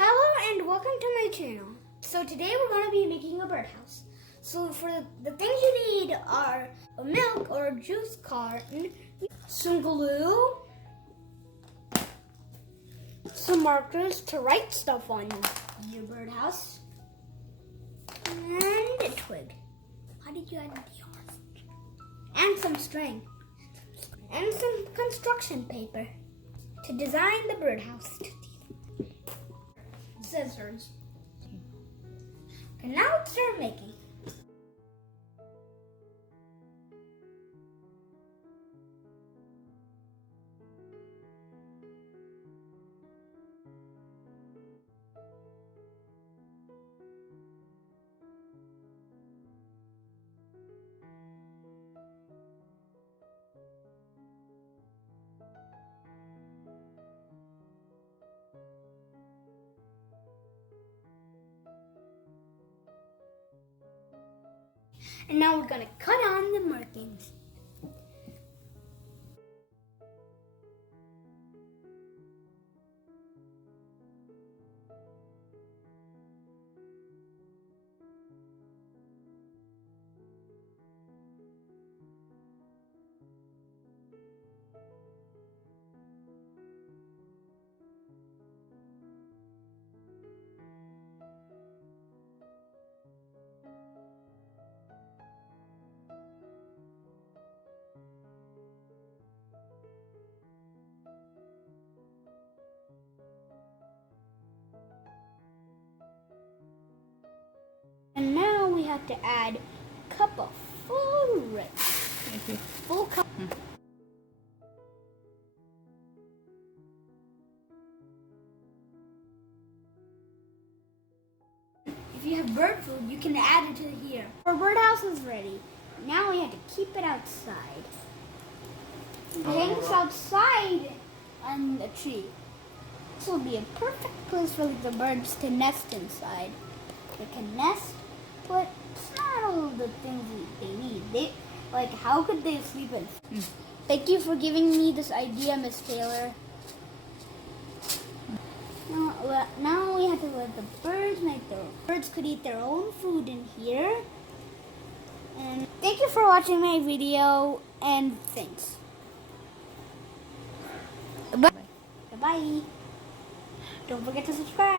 Hello and welcome to my channel. So today we're going to be making a birdhouse. So for the things you need are a milk or a juice carton, some glue, some markers to write stuff on your birdhouse, and a twig. How did you add the orange? And some string. And some construction paper to design the birdhouse. Scissors. And now let's start making. And now we're gonna cut on the markings. And now we have to add a cup of full red. Full cup. If you have bird food, you can add it to here. Our birdhouse is ready. Now we have to keep it outside. It hangs outside on the tree. This will be a perfect place for the birds to nest inside. They can nest, but it's not all the things they need. How could they sleep in? Thank you for giving me this idea, Miss Taylor. Now we have to let the birds make their own. Birds could eat their own food in here. And thank you for watching my video, and thanks. Bye. Bye. Don't forget to subscribe.